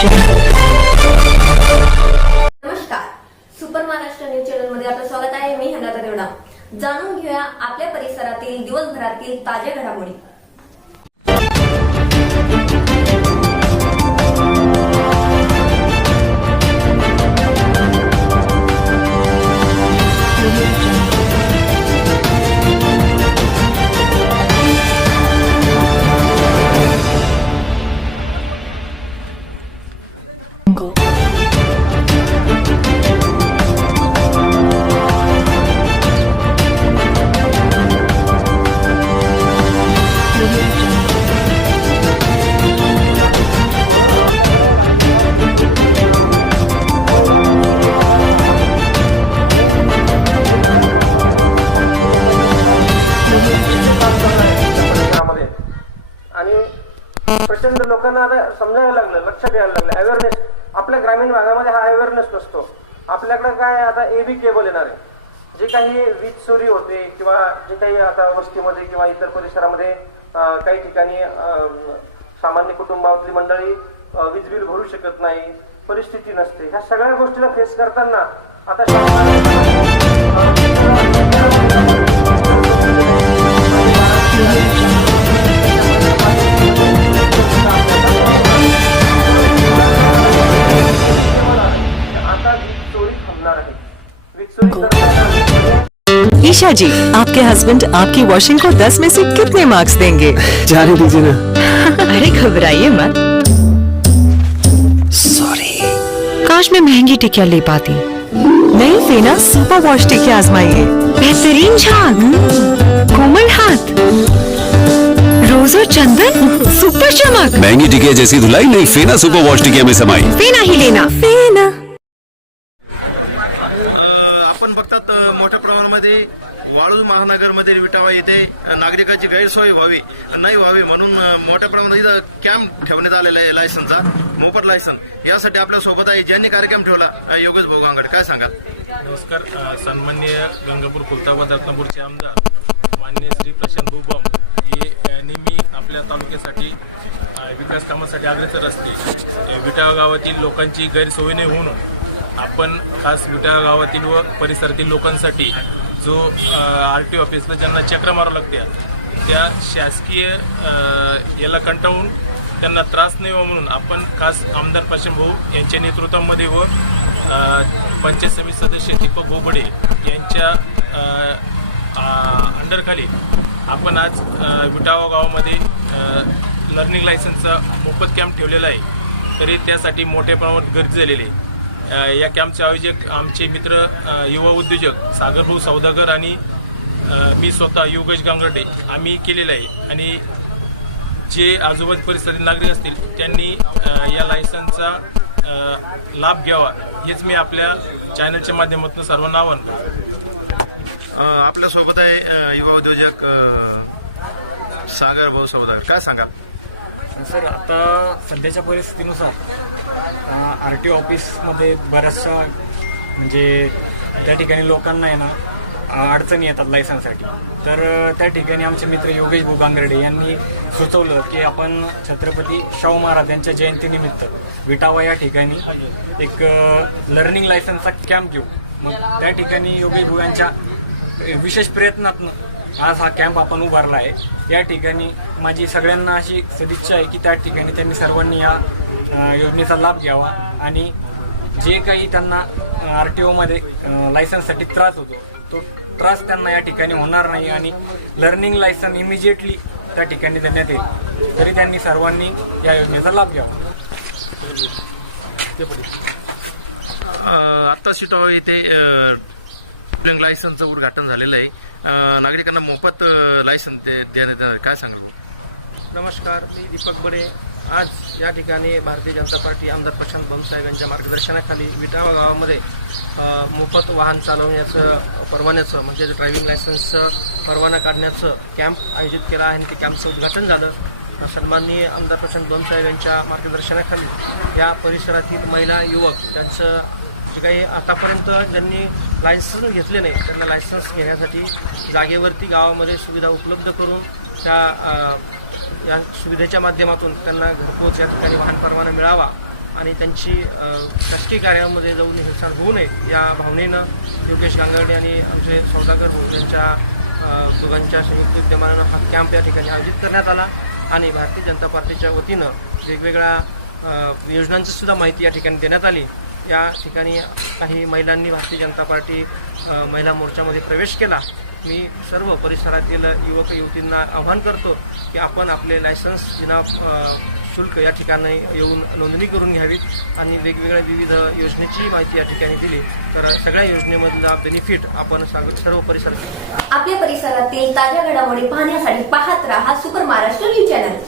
नमस्कार, super Maharashtra news channel मध्ये आपलं स्वागत आहे. मी हनाता देवडा. जाणून घेऊया आपल्या परिसरातील दिवसभरातील ताज्या घडामोडी. प्रचंड लोकांना आता समजायला लागलं, लक्षात यायला लागलं. अवेअरनेस आपल्या ग्रामीण भागामध्ये हा अवेअरनेस नसतो. आपल्याकडे काय आता एबी केबल येणार आहे. जे काही वीज चोरी होते किंवा जे काही आता वस्तीमध्ये किंवा इतर परिसरामध्ये काही ठिकाणी सामान्य कुटुंबातली मंडळी वीज बिल भरू शकत नाही, परिस्थिती नसते. ह्या सगळ्या गोष्टीला फेस करताना आता ईशा जी, आपके हस्बैंड आपकी वॉशिंग को 10 में से कितने मार्क्स देंगे? जाने दीजिए ना। अरे घबराइए मत। सॉरी। काश मैं महंगी टिकिया ले पाती। नई फेना सुपर वॉश टिकिया आजमाइए। बेहतरीन झाग, कोमल हाथ, रोज और चंदन, सुपर चमक। महंगी टिकिया जैसी धुलाई नहीं, फेना सुपर वॉश टिकिया में समाई। फेना ही लेना, फेना। आपण बघतात मोठ्या प्रमाणामध्ये वाळूज महानगरमध्ये विटावा येथे नागरिकांची गैरसोय व्हावी नाही व्हावी म्हणून मोठ्या प्रमाणात इथं कॅम्प ठेवण्यात आलेला आहे लायसनचा, मोफत लायसन. यासाठी आपल्या सोबत आहे ज्यांनी कार्यक्रम ठेवला योगेश भाऊ गांगड. काय सांगा? नमस्कार. सन्माननीय गंगापूर खुलताबाद रत्नापूरचे आमदार माननीय श्री प्रशांत भाऊ बम हे नेहमी आपल्या तालुक्यासाठी विकास कामासाठी अग्रेसर असते. विटावा गावातील लोकांची गैरसोय नाही होऊन आपण खास विटावा गावातील व परिसरातील लोकांसाठी जो RTO ऑफिसला ज्यांना चक्र मारावं लागते त्या शासकीय याला कंटाळून त्यांना त्रास नाही हो म्हणून आपण खास आमदार प्रशांत भाऊ यांच्या नेतृत्वामध्ये व पंचायत समिती सदस्य दीपक गोबडे यांच्या अंडरखाली आपण आज विटावा गावामध्ये लर्निंग लायसन्सचा मोफत कॅम्प ठेवलेला आहे. तरी त्यासाठी मोठ्या प्रमाणात गर्दी झालेली आहे. या कॅम्पचे आयोजक आमचे मित्र युवा उद्योजक सागरभाऊ सौदागर आणि मी स्वतः योगेश गांगर्डे आम्ही केलेलं आहे. आणि जे आजूबाजू परिसरातील नागरिक असतील त्यांनी या लायसन्सचा लाभ घ्यावा हेच मी आपल्या चॅनलच्या माध्यमातून सर्वांना आवाहन करतो. आपल्यासोबत आहे युवा उद्योजक सागरभाऊ सौदागर. काय सांगा? सर, आता सध्याच्या परिस्थितीनुसार RTO ऑफिसमध्ये बऱ्याचशा म्हणजे त्या ठिकाणी लोकांना आहे ना अडचणी येतात लायसन्ससाठी. तर त्या ठिकाणी आमचे मित्र योगेश भाऊ गांगर्डे यांनी सुचवलं की आपण छत्रपती शाहू महाराज यांच्या जयंतीनिमित्त विटावा या ठिकाणी एक लर्निंग लायसन्सचा कॅम्प घेऊ. मग त्या ठिकाणी योगेश भाऊ यांच्या विशेष प्रयत्नातनं आज हा कॅम्प आपण उभारला आहे. या ठिकाणी माझी सगळ्यांना अशी सदिच्छा आहे की त्या ठिकाणी त्यांनी सर्वांनी या योजनेचा लाभ घ्यावा आणि जे काही त्यांना RTOमध्ये लायसन्ससाठी त्रास होतो तो त्रास त्यांना या ठिकाणी होणार नाही आणि लर्निंग लायसन इमिजिएटली त्या ठिकाणी देण्यात येईल. तरी त्यांनी सर्वांनी या योजनेचा लाभ घ्यावा. आत्ता शिटावा येथे लर्निंग लायसनचं उद्घाटन झालेलं आहे. नागरिकांना मोफत लायसन देण्यात येणार. काय सांगा? नमस्कार, मी दीपक बडे. आज या ठिकाणी भारतीय जनता पार्टी आमदार प्रशांत भाऊसाहेब यांच्या मार्गदर्शनाखाली विटावा गावामध्ये मोफत वाहन चालवण्याचं परवान्याचं म्हणजे ड्रायव्हिंग लायसन्सचं परवाना काढण्याचं कॅम्प आयोजित केला आहे आणि ते कॅम्पचं उद्घाटन झालं. सन्माननीय आमदार प्रशांत भाऊसाहेब यांच्या मार्गदर्शनाखाली या परिसरातील महिला युवक त्यांचं जे काही आतापर्यंत ज्यांनी लायसन्स घेतले नाही त्यांना लायसन्स घेण्यासाठी जागेवरती गावामध्ये सुविधा उपलब्ध करून त्या या सुविधेच्या माध्यमातून त्यांना घरपोच या ठिकाणी वाहन परवाना मिळावा आणि त्यांची शासकीय कार्यालयामध्ये जाऊन हिंसाचार होऊ नये या भावनेनं योगेश गांगर्डे आणि आमचे सौदागर भाऊ यांच्या दोघांच्या संयुक्त विद्यमानानं हा कॅम्प या ठिकाणी आयोजित करण्यात आला आणि भारतीय जनता पार्टीच्या वतीनं वेगवेगळ्या योजनांची सुद्धा माहिती या ठिकाणी देण्यात आली. या ठिकाणी काही महिलांनी भारतीय जनता पार्टी महिला मोर्चामध्ये प्रवेश केला. मी सर्व परिसरातील युवक युवतींना आवाहन करतो की आपण आपले लायसन्स विना शुल्क या ठिकाणी येऊन नोंदणी करून घ्यावी आणि वेगवेगळ्या विविध योजनेची माहिती या ठिकाणी दिली तर सगळ्या योजनेमधला बेनिफिट आपण सर्व परिसरात आपल्या परिसरातील ताज्या घडामोडी पाहण्यासाठी पाहत राहा सुपर महाराष्ट्र न्यूज चॅनल.